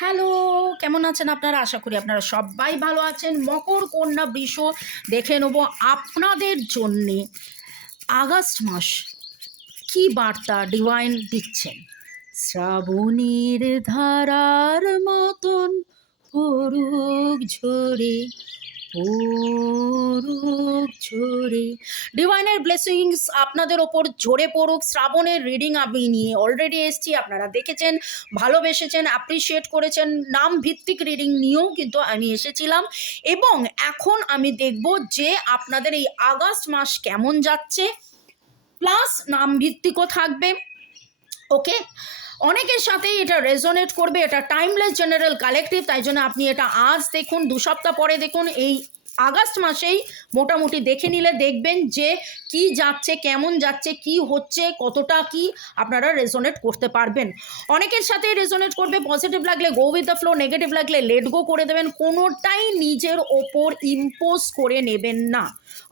Hello কেমন আছেন আপনারা? আশা করি আপনারা সবাই ভালো আছেন। মকর কন্যা বৃষ দেখে নেব আপনাদের জন্যে। আগস্ট মাস কি বার্তা ডিভাইন দিচ্ছেন? শ্রাবণীর ধারার মতন পড়ুক ঝরে ডিভাইনের ব্লেসিংস আপনাদের ওপর ঝরে পড়ুক। শ্রাবণের রিডিং আমি নিয়ে অলরেডি এসছি, আপনারা দেখেছেন, ভালোবেসেছেন অ্যাপ্রিসিয়েট করেছেন। নাম ভিত্তিক রিডিং নিয়েও কিন্তু আমি এসেছিলাম। এবং এখন আমি দেখব যে আপনাদের এই আগস্ট মাস কেমন যাচ্ছে। প্লাস নাম ভিত্তিকও থাকবে। ওকে অনেকের সাথেই এটা রেজোনেট করবে, এটা টাইমলেস জেনারেল কালেকটিভ তাই জন্য আপনি এটা আজ দেখুন, দু সপ্তাহ পরে দেখুন, এই আগস্ট মাসেই মোটামুটি দেখে নিলে দেখবেন যে কি যাচ্ছে, কেমন যাচ্ছে, কি হচ্ছে, কতটা কি আপনারা রেজোনেট করতে পারবেন। অনেকের সাথে রেজোনেট করবে পজিটিভ লাগলে go with the flow negative লাগলে লেট গো করে দেবেন, কোনোটাই নিজের ওপর ইম্পোজ করে নেবেন না।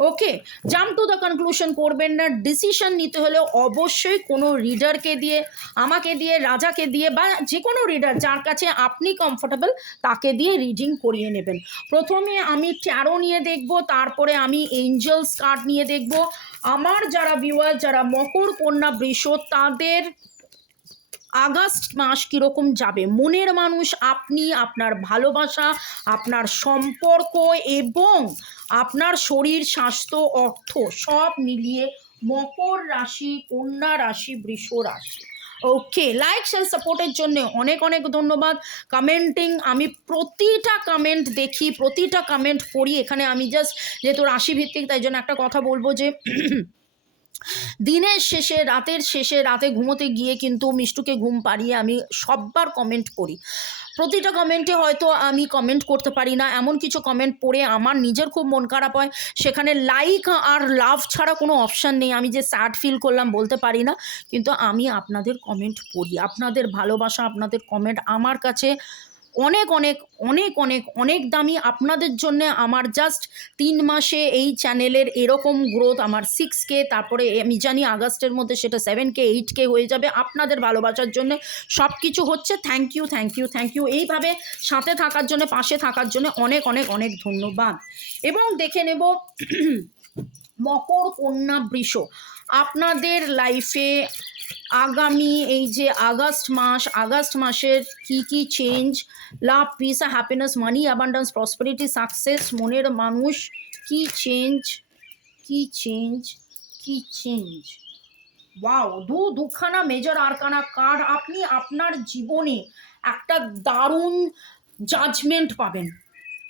Okay jump to the conclusion করবেন না। ডিসিশন নিতে হলে অবশ্যই কোনো রিডারকে দিয়ে, আমাকে দিয়ে, রাজাকে দিয়ে বা যে কোনো রিডার যার কাছে আপনি কমফোর্টেবল তাকে দিয়ে রিডিং করিয়ে নেবেন। প্রথমে আমি ট্যারো নিয়ে দেখব, তারপরে আমি এঞ্জেলস কার্ড নিয়ে দেখব। আমার যারা ভিউয়ার যারা মকর, কন্যা, বৃষ, তাদের আগস্ট মাস কীরকম যাবে? মনের মানুষ, আপনি, আপনার ভালোবাসা, আপনার সম্পর্ক এবং আপনার শরীর, স্বাস্থ্য, অর্থ সব মিলিয়ে মকর রাশি, কন্যা রাশি, বৃষ রাশি। ওকে লাইক শেয়ার সাপোর্টের জন্য অনেক অনেক ধন্যবাদ। কমেন্টিং আমি প্রতিটা কমেন্ট দেখি, প্রতিটা কমেন্ট পড়ি। এখানে আমি জাস্ট যেহেতু রাশিভিত্তিক, তাই জন্য একটা কথা বলব যে, দিনের শেষে, রাতের শেষে, রাতে ঘুমোতে গিয়ে কিন্তু মিষ্টুকে ঘুম পাড়িয়ে আমি সববার কমেন্ট করি প্রতিটা কমেন্টে হয়তো আমি কমেন্ট করতে পারি না। এমন কিছু কমেন্ট পড়ে আমার নিজের খুব মন খারাপ হয়। সেখানে লাইক আর লাভ ছাড়া কোনো অপশান নেই। আমি যে স্যাড ফিল করলাম বলতে পারি না। কিন্তু আমি আপনাদের কমেন্ট পড়ি। আপনাদের ভালোবাসা, আপনাদের কমেন্ট আমার কাছে অনেক অনেক অনেক অনেক অনেক দামি। আপনাদের জন্য আমার জাস্ট তিন মাসে এই চ্যানেলের এরকম গ্রোথ আমার সিক্স কে তারপরে আমি জানি আগস্টের মধ্যে সেটা সেভেন কে এইট কে হয়ে যাবে। আপনাদের ভালোবাসার জন্য সব কিছু হচ্ছে। Thank you thank you thank you এইভাবে সাথে থাকার জন্য, পাশে থাকার জন্য অনেক অনেক অনেক ধন্যবাদ। এবং দেখে নেব মকর কন্যা বৃষ। আপনাদের লাইফে আগামী এই যে আগস্ট মাস, আগস্ট মাসের কি কি change love peace happiness money abundance prosperity success মনের মানুষ, কি চেঞ্জ কি চেঞ্জ কি চেঞ্জ ওয়াও দু দুখানা মেজর আরকানা কার্ড আপনি আপনার জীবনে একটা দারুণ জাজমেন্ট পাবেন।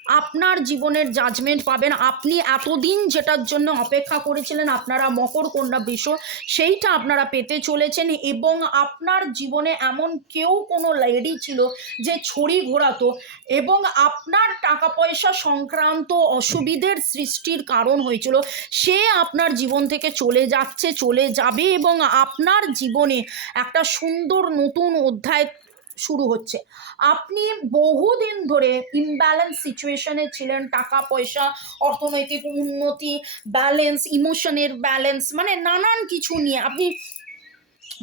আপনার জীবনের জাজমেন্ট পাবেন। আপনি এতদিন যেটার জন্য অপেক্ষা করেছিলেন, আপনারা মকর কন্যা বৃষ, সেইটা আপনারা পেতে চলেছেন এবং আপনার জীবনে এমন কেউ কোনো লেডি ছিল যে ছড়ি ঘোরাতো এবং আপনার টাকা পয়সা সংক্রান্ত অসুবিধের সৃষ্টির কারণ হয়েছিল। সে আপনার জীবন থেকে চলে যাচ্ছে, চলে যাবে এবং আপনার জীবনে একটা সুন্দর নতুন অধ্যায় শুরু হচ্ছে। আপনি বহুদিন ধরে ইমব্যালেন্স সিচুয়েশনে ছিলেন টাকা পয়সা অর্থনৈতিক উন্নতি ব্যালেন্স ইমোশনের ব্যালেন্স মানে নানান কিছু নিয়ে। আপনি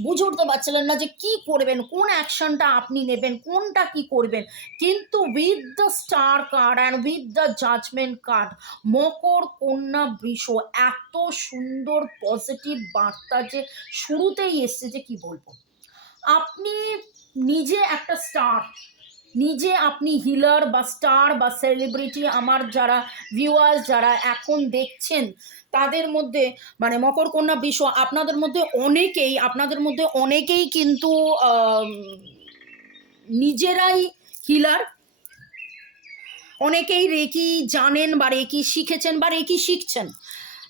বুঝে উঠতে পারছিলেন না যে কি করবেন, কোন অ্যাকশনটা আপনি নেবেন, কোনটা কি করবেন। কিন্তু with the star card and with the judgement card মকর কন্যা বৃষ এত সুন্দর পজিটিভ বার্তা যে শুরুতেই এসছে যে কি বলব? আপনি নিজে একটা স্টার। নিজে আপনি হিলার বা স্টার বা সেলিব্রিটি, আমার যারা ভিউয়ার্স যারা এখন দেখছেন, তাদের মধ্যে মানে মকর কন্যা বিশ্ব, আপনাদের মধ্যে অনেকেই, আপনাদের মধ্যে অনেকেই কিন্তু নিজেরাই হিলার। অনেকেই রেকি জানেন বা রেকি শিখেছেন বা রেকি শিখছেন।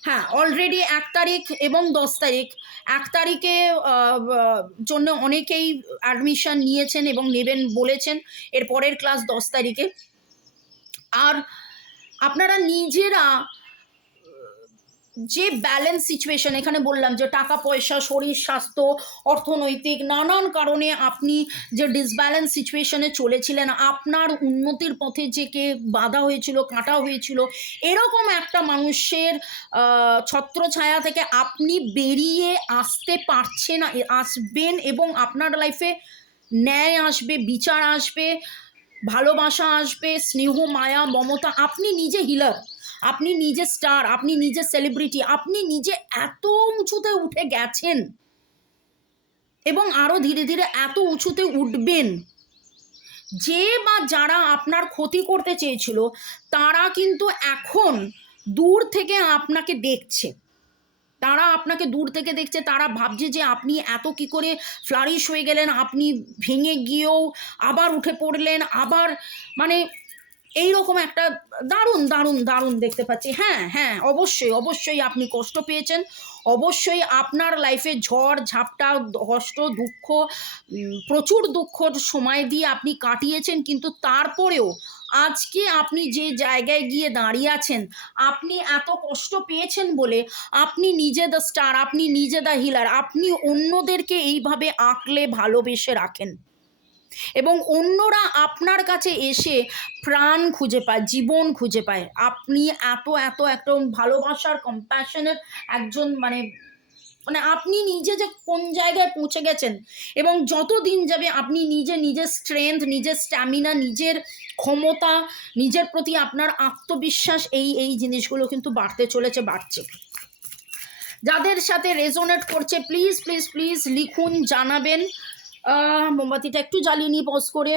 হ্যাঁ অলরেডি এক তারিখ এবং দশ তারিখ। এক তারিখে জন্য অনেকেই অ্যাডমিশন নিয়েছেন এবং নেবেন বলেছেন। এর পরের ক্লাস দশ তারিখে। আর আপনারা নিজেরা যে ব্যালেন্স সিচুয়েশন এখানে বললাম যে টাকা, পয়সা, শরীর, স্বাস্থ্য, অর্থনৈতিক নানান কারণে আপনি যে ডিসব্যালেন্স সিচুয়েশনে চলেছিলেন, আপনার উন্নতির পথে যে কে বাধা হয়েছিল, কাটা হয়েছিল, এরকম একটা মানুষের ছত্রছায়া থেকে আপনি বেরিয়ে আসতে পারছেন আসবেন এবং আপনার লাইফে ন্যায় আসবে, বিচার আসবে, ভালোবাসা আসবে, স্নেহ, মায়া, মমতা, আপনি নিজে হিলার আপনি নিজে স্টার আপনি নিজে সেলিব্রিটি আপনি নিজে এত উঁচুতে উঠে গেছেন। এবং আরও ধীরে ধীরে এত উঁচুতে উঠবেন। যে বা যারা আপনার ক্ষতি করতে চেয়েছিল, তারা কিন্তু এখন দূর থেকে আপনাকে দেখছে। তারা আপনাকে দূর থেকে দেখছে, তারা ভাবছে যে আপনি এত কি করে ফ্লারিশ হয়ে গেলেন, আপনি ভেঙে গিয়েও আবার উঠে পড়লেন, আবার মানে এই রকম একটা দারুণ দারুণ দারুণ দেখতে পাচ্ছি। হ্যাঁ হ্যাঁ অবশ্যই অবশ্যই আপনি কষ্ট পেয়েছেন। অবশ্যই আপনার লাইফে ঝড়, ঝাপটা, কষ্ট, দুঃখ প্রচুর দুঃখর সময় দিয়ে আপনি কাটিয়েছেন, কিন্তু তারপরেও আজকে আপনি যে জায়গায় গিয়ে দাঁড়িয়ে আছেন, আপনি এত কষ্ট পেয়েছেন বলে আপনি নিজে দ্য স্টার আপনি নিজে দ্য হিলার আপনি অন্যদেরকে এইভাবে আঁকলে, ভালোবেসে রাখেন। এবং অন্যরা আপনার কাছে এসে প্রাণ খুঁজে পায়, জীবন খুঁজে পায়। আপনি এত এত একদম ভালোবাসার কম্প্যাশনের একজন মানে মানে আপনি নিজে যে কোন জায়গায় পৌঁছে গেছেন এবং যত দিন যাবে আপনি নিজে নিজের স্ট্রেংথ নিজের স্ট্যামিনা নিজের ক্ষমতা, নিজের প্রতি আপনার আত্মবিশ্বাস, এই এই জিনিসগুলো কিন্তু বাড়তে চলেছে, বাড়ছে। যাদের সাথে রেজোনেট করছে প্লিজ প্লিজ প্লিজ লিখুন, জানাবেন। মোমবাতিটা একটু জ্বালিয়ে নিই পজ করে।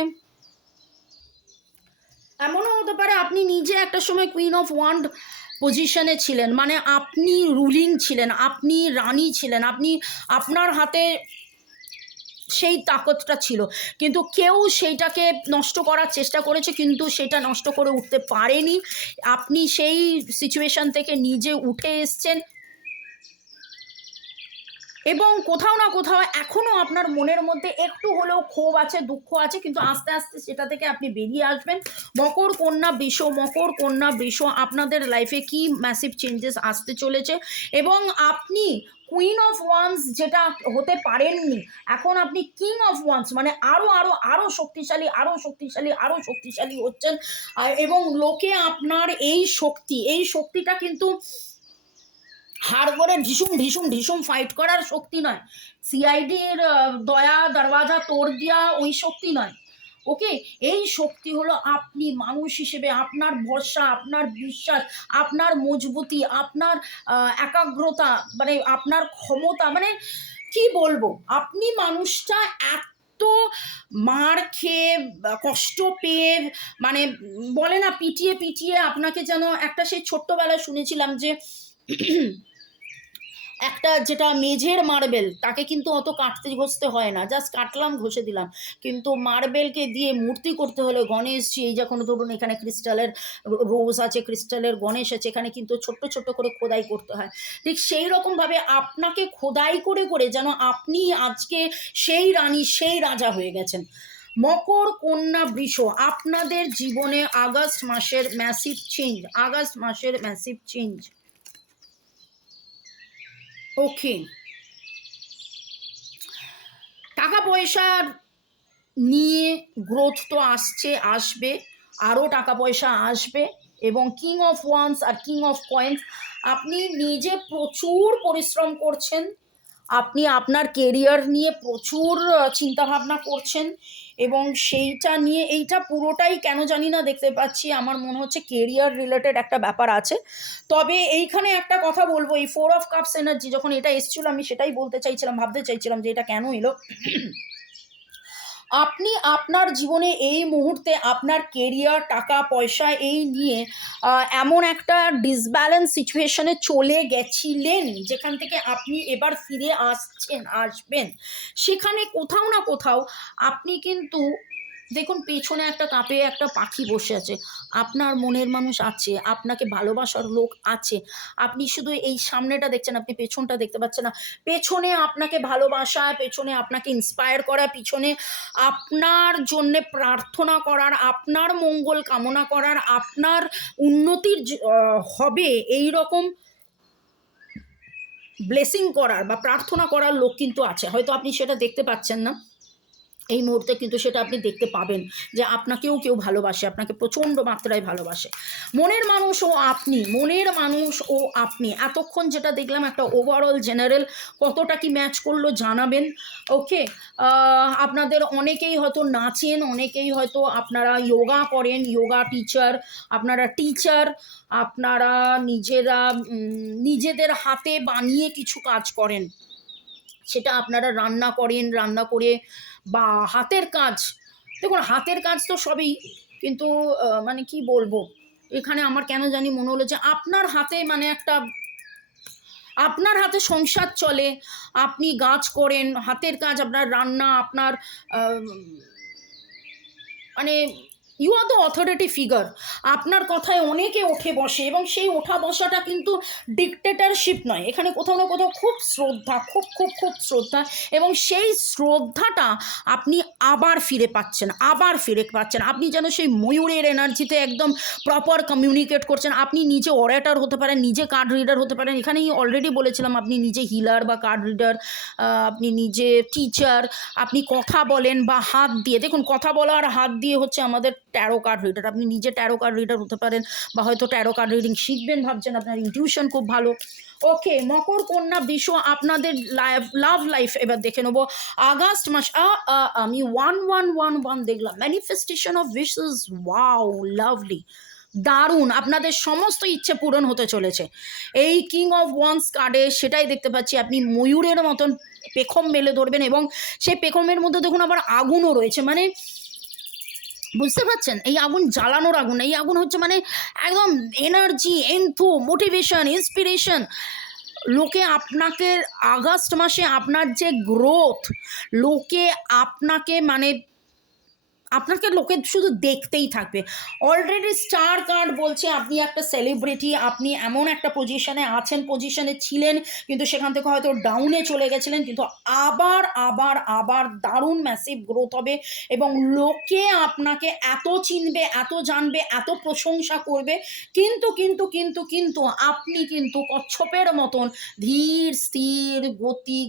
এমনও হতে পারে আপনি নিজে একটা সময় কুইন অফ ওয়ান্ড পজিশনে ছিলেন মানে আপনি রুলিং ছিলেন, আপনি রানী ছিলেন, আপনি আপনার হাতে সেই তাকতটা ছিল। কিন্তু কেউ সেইটাকে নষ্ট করার চেষ্টা করেছে, কিন্তু সেটা নষ্ট করে উঠতে পারেনি। আপনি সেই সিচুয়েশন থেকে নিজে উঠে এসছেন। এবং কোথাও না কোথাও এখনও আপনার মনের মধ্যে একটু হলেও ক্ষোভ আছে, দুঃখ আছে, কিন্তু আস্তে আস্তে সেটা থেকে আপনি বেরিয়ে আসবেন। মকর কন্যা বৃষ, মকর কন্যা বৃষ, আপনাদের লাইফে কি ম্যাসিভ চেঞ্জেস আসতে চলেছে? এবং আপনি কুইন অফ ওয়ান্স যেটা হতে পারেননি, এখন আপনি কিং অফ ওয়ান্স মানে আরও আরও আরও শক্তিশালী আরও শক্তিশালী আরও শক্তিশালী হচ্ছেন। এবং লোকে আপনার এই শক্তি, এই শক্তিটা কিন্তু হাড় করে ঢিসুম ঢিসুম ঢিসুম ফাইট করার শক্তি নয়। সিআইডির দয়া, দরওয়াজা তোড় দেওয়া ওই শক্তি নয়। ওকে এই শক্তি হলো আপনি মানুষ হিসেবে আপনার ভরসা, আপনার বিশ্বাস, আপনার মজবুতি, আপনার একাগ্রতা মানে আপনার ক্ষমতা মানে কি বলব? আপনি মানুষটা এত মার খেয়ে, কষ্ট পেয়ে মানে বলে না, পিটিয়ে পিটিয়ে আপনাকে যেন একটা সেই ছোট্টবেলায় শুনেছিলাম যে একটা যেটা মেঝের মার্বেল তাকে কিন্তু অত কাটতে ঘষতে হয় না। জাস্ট কাটলাম, ঘষে দিলাম। কিন্তু মার্বেলকে দিয়ে মূর্তি করতে হলে গণেশজি এই যখন ধরুন এখানে ক্রিস্টালের রোজ আছে ক্রিস্টালের গণেশ আছে, এখানে কিন্তু ছোট্ট ছোট্ট করে খোদাই করতে হয়। ঠিক সেই রকমভাবে আপনাকে খোদাই করে করে যেন আপনি আজকে সেই রানী, সেই রাজা হয়ে গেছেন। মকর কন্যা বৃষ, আপনাদের জীবনে আগস্ট মাসের ম্যাসিভ চেঞ্জ আগস্ট মাসের ম্যাসিভ চেঞ্জ ওকে টাকা পয়সার নিয়ে গ্রোথ তো আসছে, আসবে, আরও টাকা পয়সা আসবে এবং কিং অফ ওয়ান্স আর কিং অফ কয়েন্স আপনি নিজে প্রচুর পরিশ্রম করছেন, আপনি আপনার কেরিয়ার নিয়ে প্রচুর চিন্তাভাবনা করছেন এবং সেইটা নিয়ে এইটা পুরোটাই কেন জানি না দেখতে পাচ্ছি। আমার মনে হচ্ছে কেরিয়ার রিলেটেড একটা ব্যাপার আছে। তবে এইখানে একটা কথা বলব, এই ফোর অফ কাপস এনার্জি যখন এটা এসেছিল আমি সেটাই বলতে চাইছিলাম, ভাবতে চাইছিলাম যে এটা কেন এলো। আপনি আপনার জীবনে এই মুহূর্তে আপনার কেরিয়ার টাকা, পয়সা এই নিয়ে এমন একটা ডিসব্যালেন্স সিচুয়েশনে চলে গেছিলেন, যেখান থেকে আপনি এবার ফিরে আসছেন, আসবেন। সেখানে কোথাও না কোথাও আপনি কিন্তু দেখুন, পেছনে একটা কাপে একটা পাখি বসে আছে। আপনার মনের মানুষ আছে, আপনাকে ভালোবাসার লোক আছে। আপনি শুধু এই সামনেটা দেখছেন, আপনি পেছনটা দেখতে পাচ্ছেন না। পেছনে আপনাকে ভালোবাসা, পেছনে আপনাকে ইন্সপায়ার করা, পিছনে আপনার জন্যে প্রার্থনা করার, আপনার মঙ্গল কামনা করার, আপনার উন্নতির হবে এই রকম ব্লেসিং করার বা প্রার্থনা করার লোক কিন্তু আছে। হয়তো আপনি সেটা দেখতে পাচ্ছেন না। এই মুহূর্তে কিন্তু সেটা আপনি দেখতে পাবেন যে আপনাকেও কেউ ভালোবাসে, আপনাকে প্রচণ্ড মাত্রায় ভালোবাসে। মনের মানুষ ও আপনি, মনের মানুষ ও আপনি, এতক্ষণ যেটা দেখলাম একটা ওভারঅল জেনারেল কতটা কি ম্যাচ করল জানাবেন। ওকে আপনাদের অনেকেই হয়তো নাচেন, অনেকেই হয়তো আপনারা যোগা করেন যোগা টিচার আপনারা টিচার আপনারা নিজেরা নিজেদের হাতে বানিয়ে কিছু কাজ করেন। সেটা আপনারা রান্না করেন, রান্না করে বা হাতের কাজ। দেখুন, হাতের কাজ তো সবই, কিন্তু মানে কি বলব? এখানে আমার কেন জানি মনে হলো যে, আপনার হাতে মানে একটা, আপনার হাতে সংসার চলে, আপনি গাছ করেন, হাতের কাজ, আপনার রান্না, আপনার মানে you are the authority figure আপনার কথায় অনেকে ওঠে বসে এবং সেই ওঠা বসাটা কিন্তু ডিকটেটারশিপ নয়। এখানে কোথাও না কোথাও খুব শ্রদ্ধা, খুব খুব খুব শ্রদ্ধা এবং সেই শ্রদ্ধাটা আপনি আবার ফিরে পাচ্ছেন, আবার ফিরে পাচ্ছেন। আপনি যেন সেই ময়ূরের এনার্জিতে একদম প্রপার কমিউনিকেট করছেন। আপনি নিজে অরেটার হতে পারেন, নিজে কার্ড রিডার হতে পারেন। এখানেই অলরেডি বলেছিলাম, আপনি নিজে হিলার বা কার্ড রিডার আপনি নিজে টিচার আপনি কথা বলেন বা হাত দিয়ে। দেখুন, কথা বলা আর হাত দিয়ে হচ্ছে আমাদের ট্যারো কার্ড রিডার আপনি নিজে ট্যারো কার্ড রিডার হতে পারেন বা হয়তো ট্যারো কার্ড রিডিং শিখবেন, ভাবছেন আপনার ইনটিউশন খুব ভালো। ওকে মকর কন্যা বিশ্ব আপনাদের লাভ লাইফ এবার দেখে নেব। আগস্ট মাস আমি ওয়ান ওয়ান ওয়ান ওয়ান দেখলাম। Manifestation of wishes wow lovely দারুণ, আপনাদের সমস্ত ইচ্ছে পূরণ হতে চলেছে। এই কিং অফ ওয়ান্স কার্ডে সেটাই দেখতে পাচ্ছি, আপনি ময়ূরের মতন পেখম মেলে ধরবেন এবং সেই পেখমের মধ্যে দেখুন আবার আগুনও রয়েছে। মানে বুঝতে পারছেন? এই আগুন জ্বালানোর আগুন, এই আগুন হচ্ছে মানে একদম এনার্জি এনথু মোটিভেশন ইন্সপিরেশন লোকে আপনাকে আগস্ট মাসে আপনার যে গ্রোথ লোকে আপনাকে মানে আপনাকে লোকে শুধু দেখতেই থাকবে। অলরেডি স্টার কার্ড বলছে, আপনি একটা সেলিব্রিটি আপনি এমন একটা পজিশনে আছেন পজিশনে ছিলেন, কিন্তু সেখান থেকে হয়তো ডাউনে চলে গেছিলেন, কিন্তু আবার আবার আবার দারুণ ম্যাসিভ গ্রোথ হবে এবং লোকে আপনাকে এত চিনবে, এত জানবে, এত প্রশংসা করবে, কিন্তু কিন্তু কিন্তু কিন্তু আপনি কিন্তু কচ্ছপের মতন ধীর, স্থির গতি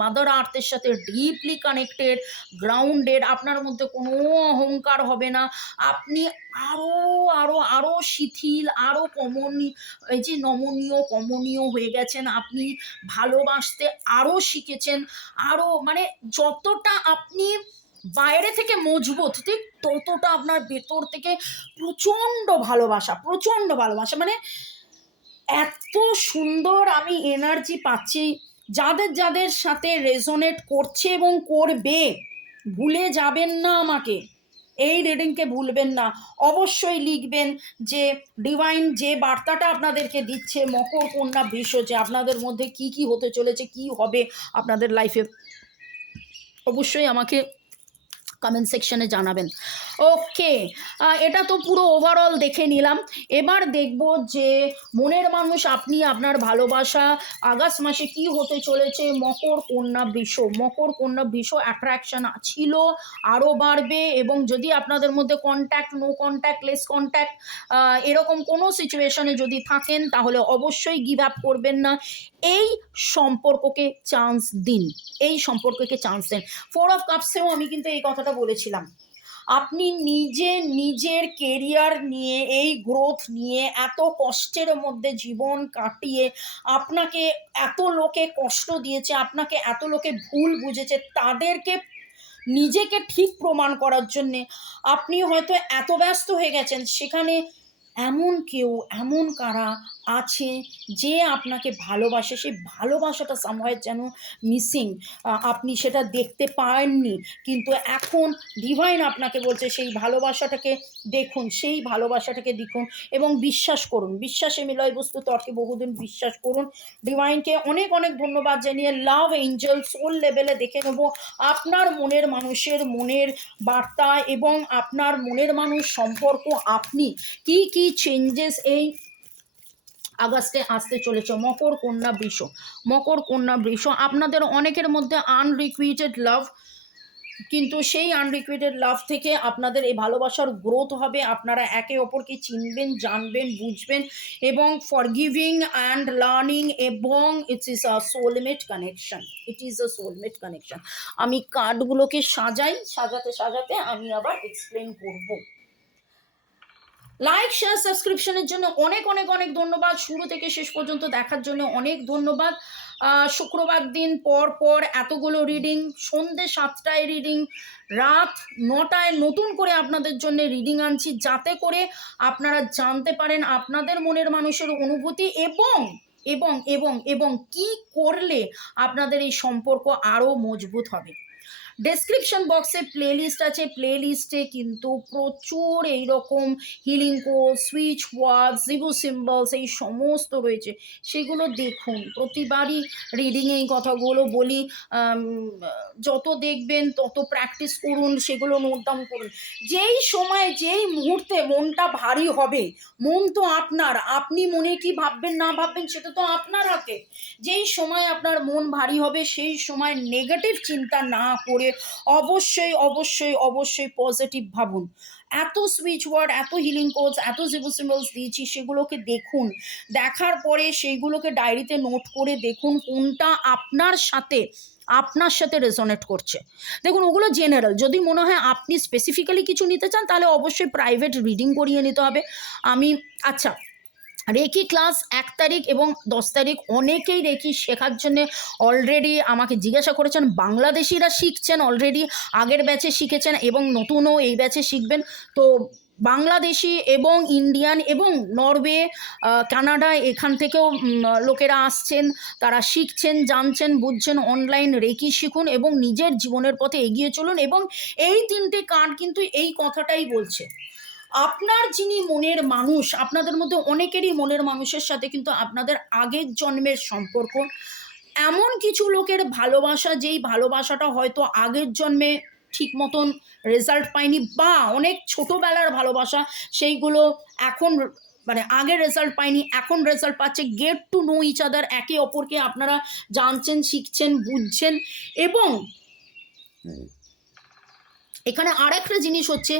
মাদার আর্থের সাথে ডিপলি কানেক্টেড গ্রাউন্ডেড আপনার মধ্যে কোনো অহংকার হবে না। আপনি আরও আরও আরও শিথিল আরও কমনি, এই যে নমনীয়, কমনীয় হয়ে গেছেন। আপনি ভালোবাসতে আরও শিখেছেন। আরও মানে যতটা আপনি বাইরে থেকে মজবুত, ঠিক ততটা আপনার ভেতর থেকে প্রচণ্ড ভালোবাসা প্রচণ্ড ভালোবাসা। মানে এত সুন্দর আমি এনার্জি পাচ্ছি, যাদের যাদের সাথে রেজোনেট করছে এবং করবে। ভুলে যাবেন না আমাকে। এই রিডিংকে ভুলবেন না। অবশ্যই লিখবেন যে, ডিভাইন যে বার্তাটা আপনাদেরকে দিচ্ছে, মকর কন্যা বৃষ যে আপনাদের মধ্যে কি কি হতে চলেছে, কি হবে আপনাদের লাইফে অবশ্যই আমাকে কমেন্ট সেকশনে জানাবেন। ওকে এটা তো পুরো ওভারঅল দেখে নিলাম। এবার দেখব যে মনের মানুষ, আপনি আপনার ভালোবাসা, আগস্ট মাসে কি হতে চলেছে, মকর, কন্যা, বৃষ। মকর, কন্যা, বৃষ অ্যাট্রাকশন ছিল আরও বাড়বে এবং যদি আপনাদের মধ্যে contact no contact less contact এরকম কোনো সিচুয়েশনে যদি থাকেন, তাহলে অবশ্যই গিভ আপ করবেন না। এই সম্পর্ককে চান্স দিন। এই সম্পর্ককে চান্স দেন। ফোর অফ কাপসেও আমি কিন্তু এই কথাটা বলেছিলাম। আপনি নিজে নিজের কেরিয়ার নিয়ে, এই গ্রোথ নিয়ে এত কষ্টের মধ্যে জীবন কাটিয়ে আপনাকে এত লোকে কষ্ট দিয়েছে, আপনাকে এত লোকে ভুল বুঝেছে, তাদেরকে নিজেকে ঠিক প্রমাণ করার জন্যে আপনি হয়তো এত ব্যস্ত হয়ে গেছেন, সেখানে এমন কেউ, এমন কারা আছে যে আপনাকে ভালোবাসে, সেই ভালোবাসাটা সামহায় যেন মিসিং আপনি সেটা দেখতে পাননি। কিন্তু এখন ডিভাইন আপনাকে বলছে, সেই ভালোবাসাটাকে দেখুন, সেই ভালোবাসাটাকে দেখুন এবং বিশ্বাস করুন। বিশ্বাসে মিলয় বস্তু তর্কে বহুদিন বিশ্বাস করুন। ডিভাইনকে অনেক অনেক ধন্যবাদ জানিয়ে লাভ এঞ্জেল সোল লেভেলে দেখে নেব। আপনার মনের মানুষের মনের বার্তা এবং আপনার মনের মানুষ সম্পর্ক আপনি। কি কি চেঞ্জেস এই আগস্টে আসতে চলেছে। মকর কন্যা বৃষ। মকর কন্যা বৃষ। আপনাদের অনেকের মধ্যে আনরিকুইটেড লাভ কিন্তু সেই আনরিকুইটেড লাভ থেকে আপনাদের এই ভালোবাসার গ্রোথ হবে। আপনারা একে অপরকে চিনবেন, জানবেন, বুঝবেন এবং ফরগিভিং অ্যান্ড লার্নিং এবং it's is a soulmate connection it is a soulmate connection আমি কার্ডগুলোকে সাজাই, সাজাতে সাজাতে আমি আবার এক্সপ্লেন করব। লাইক শেয়ার সাবস্ক্রিপশনের জন্য অনেক অনেক অনেক ধন্যবাদ। শুরু থেকে শেষ পর্যন্ত দেখার জন্য অনেক ধন্যবাদ। শুক্রবার দিন পর পর এতগুলো রিডিং সন্ধে সাতটায় রিডিং রাত নটায় নতুন করে আপনাদের জন্য রিডিং আনছি যাতে করে আপনারা জানতে পারেন আপনাদের মনের মানুষের অনুভূতি এবং এবং এবং এবং কি করলে আপনাদের এই সম্পর্ক আরও মজবুত হবে। ডেসক্রিপশন বক্সে প্লেলিস্ট আছে। প্লেলিস্টে কিন্তু প্রচুর এইরকম healing course switch word Zibu symbols এই সমস্ত রয়েছে। সেগুলো দেখুন। প্রতিবারই রিডিংয়ে এই কথাগুলো বলি যত দেখবেন তত প্র্যাকটিস করুন, সেগুলো নোট ডাউন করুন। যেই সময়, যেই মুহূর্তে মনটা ভারী হবে, মন তো আপনার। আপনি মনে কি ভাববেন, না ভাববেন সেটা তো আপনার হাতে। যেই সময় আপনার মন ভারী হবে, সেই সময় নেগেটিভ চিন্তা না করে অবশ্যই অবশ্যই অবশ্যই পজিটিভ ভাবুন। এত সুইচ ওয়ার্ড এত হিলিং কোর্স এত জিবু সিম্বলস দিয়েছি, সেগুলোকে দেখুন। দেখার পরে সেইগুলোকে ডায়েরিতে নোট করে দেখুন কোনটা আপনার সাথে আপনার সাথে রেজনেট করছে। দেখুন, ওগুলো জেনারেল যদি মনে হয় আপনি স্পেসিফিক্যালি কিছু নিতে চান, তাহলে অবশ্যই প্রাইভেট রিডিং করিয়ে নিতে হবে। আমি আচ্ছা রেকি ক্লাস এক তারিখ এবং দশ তারিখ অনেকেই রেকি শেখার জন্যে অলরেডি আমাকে জিজ্ঞাসা করেছেন। বাংলাদেশিরা শিখছেন অলরেডি আগের ব্যাচে শিখেছেন এবং নতুনও এই ব্যাচে শিখবেন। তো বাংলাদেশি এবং ইন্ডিয়ান এবং নরওয়ে কানাডা এখান থেকেও লোকেরা আসছেন, তারা শিখছেন, জানছেন, বুঝছেন অনলাইন রেকি শিখুন এবং নিজের জীবনের পথে এগিয়ে চলুন এবং এই তিনটে কার্ড কিন্তু এই কথাটাই বলছে। আপনার যিনি মনের মানুষ আপনাদের মধ্যে অনেকেরই মনের মানুষের সাথে কিন্তু আপনাদের আগের জন্মের সম্পর্ক। এমন কিছু লোকের ভালোবাসা যেই ভালোবাসাটা হয়তো আগের জন্মে ঠিক মতন রেজাল্ট পায়নি বা অনেক ছোটোবেলার ভালোবাসা সেইগুলো এখন মানে আগে রেজাল্ট পায়নি এখন রেজাল্ট পাচ্ছে get to know each other একে অপরকে আপনারা জানছেন শিখছেন বুঝছেন এবং এখানে আরেকটা জিনিস হচ্ছে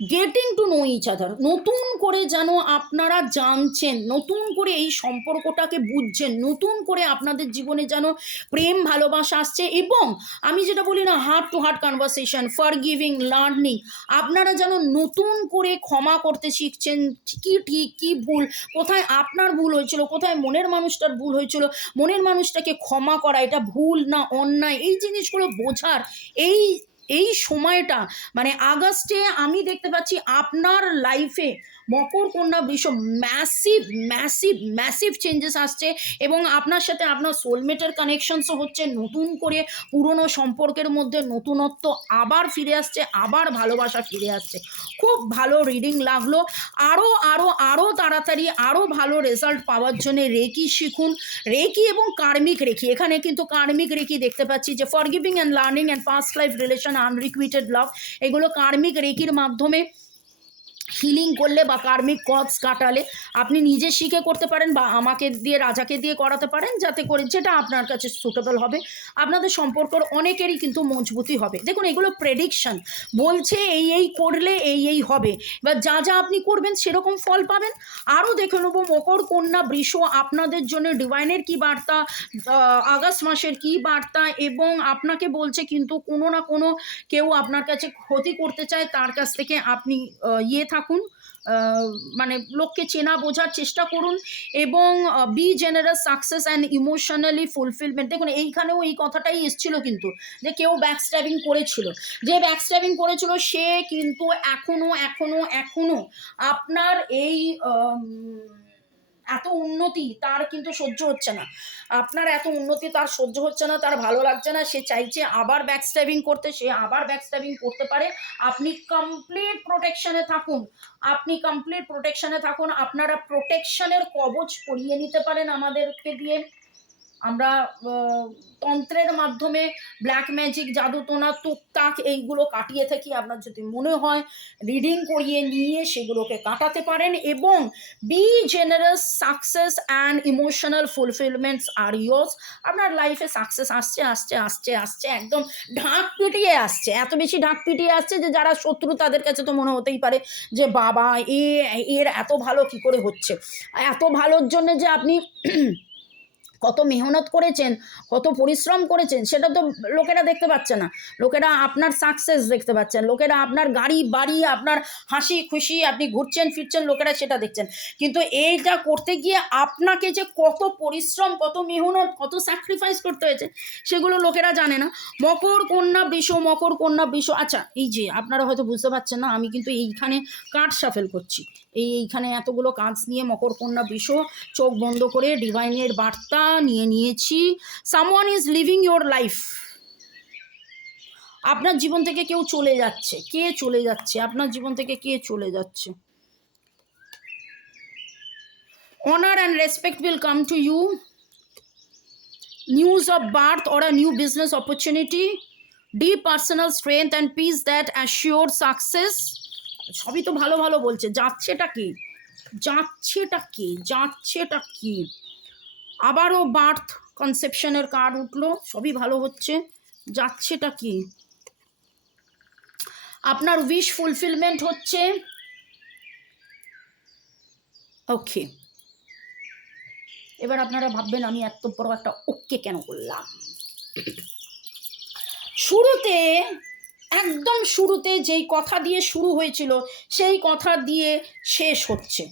getting to know each other নতুন করে যেন আপনারা জানছেন, নতুন করে এই সম্পর্কটাকে বুঝছেন, নতুন করে আপনাদের জীবনে যেন প্রেম, ভালোবাসা আসছে এবং আমি যেটা বলি না heart to heart conversation forgiving learning আপনারা যেন নতুন করে ক্ষমা করতে শিখছেন, কি ঠিক, কি ভুল, কোথায় আপনার ভুল হয়েছিল, কোথায় মনের মানুষটার ভুল হয়েছিল, মনের মানুষটাকে ক্ষমা করা, এটা ভুল না, অন্যায়, এই জিনিসগুলো বোঝার, এই এই সময়টা মানে আগস্টে আমি দেখতে পাচ্ছি আপনার লাইফে মকর কন্যা বৃষ ম্যাসিভ ম্যাসিভ ম্যাসিভ চেঞ্জেস আসছে এবং আপনার সাথে আপনার সোলমেটের কানেকশনসও হচ্ছে নতুন করে পুরনো সম্পর্কের মধ্যে নতুনত্ব আবার ফিরে আসছে, আবার ভালোবাসা ফিরে আসছে। খুব ভালো রিডিং লাগল। আরও আরও আরও তাড়াতাড়ি আরও ভালো রেজাল্ট পাওয়ার জন্য রেকি শিখুন। রেকি এবং কার্মিক রেখি, এখানে কিন্তু কার্মিক রেকি দেখতে পাচ্ছি যে forgiving and learning and past life relation unrequited love এগুলো কার্মিক রেকির মাধ্যমে হিলিং করলে বা কার্মিক কজ কাটালে আপনি নিজে শিখে করতে পারেন বা আমাকে দিয়ে, রাজাকে দিয়ে করাতে পারেন, যাতে করে যেটা আপনার কাছে সুটেবল হবে, আপনাদের সম্পর্কর অনেকেরই কিন্তু মজবুতি হবে। দেখুন, এগুলো প্রেডিকশন বলছে এই এই করলে এই এই হবে। বা যা যা আপনি করবেন সেরকম ফল পাবেন। আরও দেখে নেব, মকর, কন্যা, বৃষ, আপনাদের জন্য ডিভাইনের কি বার্তা আগস্ট মাসের কি বার্তা এবং আপনাকে বলছে কিন্তু কোনো না কোনো কেউ আপনার কাছে ক্ষতি করতে চায়, তার কাছ থেকে আপনি ইয়ে থাকুন মানে লোককে চেনা বোঝার চেষ্টা করুন এবং be general success and emotionally fulfilment দেখুন, এইখানেও এই কথাটাই এসছিল কিন্তু, যে কেউ ব্যাকস্ট্যাবিং করেছিল। যে ব্যাকস্ট্যাবিং করেছিল, সে কিন্তু এখনও এখনও এখনও আপনার এই এত উন্নতি তার কিন্তু সহ্য হচ্ছে না। আপনার এত উন্নতি তার সহ্য হচ্ছে না, তার ভালো লাগছে না, সে চাইছে আবার ব্যাকস্ট্যাবিং করতে, সে আবার ব্যাকস্ট্যাবিং করতে পারে। আপনি কমপ্লিট প্রোটেকশনে থাকুন, আপনি কমপ্লিট প্রোটেকশনে থাকুন, আপনারা প্রোটেকশনের কবচ পরিয়ে নিতে পারেন আমাদেরকে দিয়ে। আমরা তন্ত্রের মাধ্যমে ব্ল্যাক ম্যাজিক জাদুটোনা টুকটাক এইগুলো কাটিয়ে থাকি। আপনার যদি মনে হয় রিডিং করিয়ে নিয়ে সেগুলোকে কাটাতে পারেন এবং be generous success and emotional fulfilments R yours আপনার লাইফে সাকসেস আসছে আসছে আসছে আসছে, একদম ঢাক পিটিয়ে আসছে। এত বেশি ঢাক পিটিয়ে আসছে যে যারা শত্রু, তাদের কাছে তো মনে হতেই পারে যে, বাবা, এ, এর এত ভালো কি করে হচ্ছে? এত ভালোর জন্য যে আপনি কত মেহনত করেছেন, কত পরিশ্রম করেছেন, সেটা তো লোকেরা দেখতে পাচ্ছে না। লোকেরা আপনার সাকসেস দেখতে পাচ্ছেন, লোকেরা আপনার গাড়ি, বাড়ি, আপনার হাসি খুশি, আপনি ঘুরছেন, ফিরছেন, লোকেরা সেটা দেখছেন। কিন্তু এইটা করতে গিয়ে আপনাকে যে কত পরিশ্রম, কত মেহনত, কত স্যাক্রিফাইস করতে হয়েছে, সেগুলো লোকেরা জানে না। মকর কন্যা বৃষ, মকর কন্যা বৃষ আচ্ছা এই যে আপনারা হয়তো বুঝতে পারছেন না, আমি কিন্তু এইখানে কাঠ সাফেল করছি। এই এইখানে এতগুলো কাজ নিয়ে মকর কন্যা বৃষ চোখ বন্ধ করে ডিভাইনের বার্তা নিয়ে নিয়েছি। সামওয়ান ইজ লিভিং লাইফ আপনার জীবন থেকে কেউ চলে যাচ্ছে। কে চলে যাচ্ছে? আপনার জীবন থেকে কে চলে যাচ্ছে? Honour and respect will come to you news of birth or a new business opportunity deep personal strength and peace that assure success সবই তো ভালো ভালো বলছে। যাচ্ছেটা কি যাচ্ছেটা কি? যাচ্ছেটা কি? যাচ্ছেটা কি? আবারও বার্থ কনসেপশনের কার্ড উঠল, সবই ভালো হচ্ছে। যাচ্ছেটা কি? আপনার উইশ ফুলফিলমেন্ট হচ্ছে? ওকে। এবার আপনারা ভাববেন, আমি এত বড় একটা ওকে কেন করলাম? শুরুতে একদম শুরুতে যেই কথা দিয়ে শুরু হয়েছিল, সেই কথা দিয়ে শেষ হচ্ছে।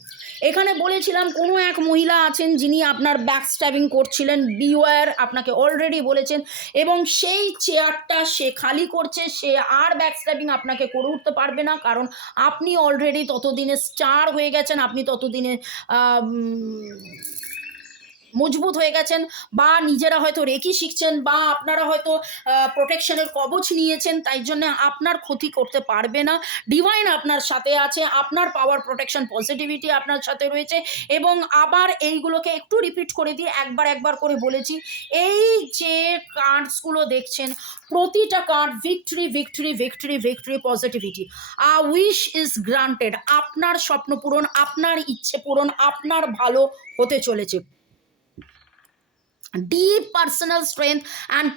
এখানে বলেছিলাম, কোনো এক মহিলা আছেন যিনি আপনার ব্যাক স্ট্যাবিং করছিলেন বিওয়ার আপনাকে অলরেডি বলেছেন, এবং সেই চেয়ারটা সে খালি করছে, সে আর ব্যাক স্ট্যাবিং আপনাকে করে উঠতে পারবে না, কারণ আপনি অলরেডি ততদিনে স্টার হয়ে গেছেন, আপনি ততদিনে মজবুত হয়ে গেছেন বা নিজেরা হয়তো রেকি শিখছেন বা আপনারা হয়তো প্রোটেকশনের কবচ নিয়েছেন, তাই জন্য আপনার ক্ষতি করতে পারবে না। ডিভাইন আপনার সাথে আছে, আপনার পাওয়ার প্রোটেকশন পজিটিভিটি আপনার সাথে রয়েছে এবং আবার এইগুলোকে একটু রিপিট করে দিয়ে একবার একবার করে বলেছি, এই যে কার্ডসগুলো দেখছেন, প্রতিটা card victory victory victory victory positivity a wish is granted আপনার স্বপ্ন পূরণ, আপনার ইচ্ছে পূরণ, আপনার ভালো হতে চলেছে। Deep personal strength and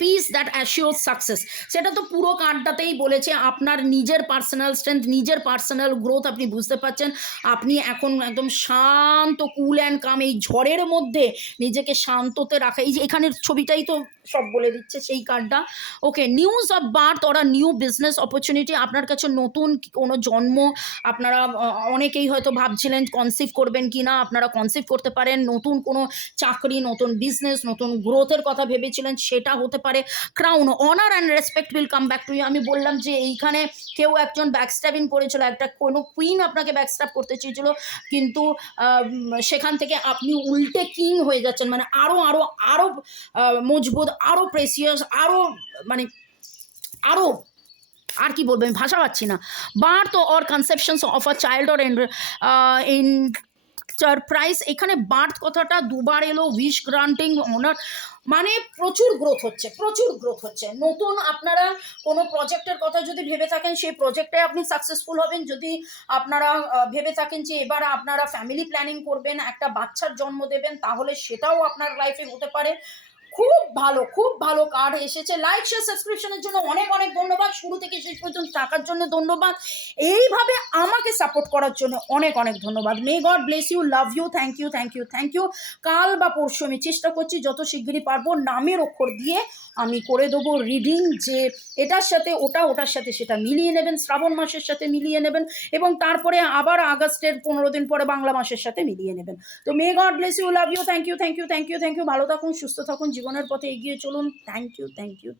peace that assure success সেটা তো পুরো কার্ডটাতেই বলেছে আপনার নিজের পার্সোনাল স্ট্রেংথ নিজের পার্সোনাল গ্রোথ আপনি বুঝতে পারছেন। আপনি এখন একদম শান্ত কুল অ্যান্ড কাম এই ঝড়ের মধ্যে নিজেকে শান্ততে রাখা। এই যে এখানের ছবিটাই তো সব বলে দিচ্ছে সেই কার্ডটা। Okay news of birth or a new business opportunity আপনার কাছে নতুন কোনো জন্ম, আপনারা অনেকেই হয়তো ভাবছিলেন কনসিভ করবেন কি না আপনারা কনসিভ করতে পারেন। নতুন কোনো চাকরি, নতুন বিজনেস নতুন গ্রোথের কথা ভেবেছিলেন, সেটা হতে পারে crown honour and respect will come back to you আমি বললাম যে এইখানে কেউ একজন ব্যাকস্ট্যাবিং করেছিল, একটা কোনো কুইন আপনাকে ব্যাকস্ট্যাপ করতে চেয়েছিল, কিন্তু সেখান থেকে আপনি উল্টে কিং হয়ে যাচ্ছেন। মানে আরও আরও আরও মজবুত আরও প্রেসিয়াস আরও মানে আরও আর কি বলব, আমি ভাষা পাচ্ছি না। Birth or conceptions of a child or in price এখানে বার্থ কথাটা দুবার এলো উইশ গ্রান্টিং ওনার মানে প্রচুর গ্রোথ হচ্ছে, প্রচুর গ্রোথ হচ্ছে। নতুন আপনারা কোনো প্রজেক্টের কথা যদি ভেবে থাকেন, সেই প্রজেক্টে আপনি সাকসেসফুল হবেন। যদি আপনারা ভেবে থাকেন যে এবার আপনারা ফ্যামিলি প্ল্যানিং করবেন, একটা বাচ্চার জন্ম দেবেন, তাহলে সেটাও আপনার লাইফে হতে পারে। খুব ভালো খুব ভালো কার্ড এসেছে। লাইক শেয়ার সাবস্ক্রিপশনের জন্য অনেক অনেক ধন্যবাদ। শুরু থেকে শেষ পর্যন্ত টাকার জন্য ধন্যবাদ। এইভাবে আমাকে সাপোর্ট করার জন্য অনেক অনেক ধন্যবাদ। May God bless you love you thank you thank you thank you কাল বা পরশু আমি চেষ্টা করছি যত শিগগিরই পারব নামের অক্ষর দিয়ে আমি করে দেবো রিডিং যে এটার সাথে ওটা, ওটার সাথে সেটা মিলিয়ে নেবেন, শ্রাবণ মাসের সাথে মিলিয়ে নেবেন এবং তারপরে আবার আগস্টের পনেরো দিন পরে বাংলা মাসের সাথে মিলিয়ে নেবেন। তো may God bless you love you thank you thank you thank you thank you ভালো থাকুন, সুস্থ থাকুন জীবনের পথে এগিয়ে চলুন। Thank you thank you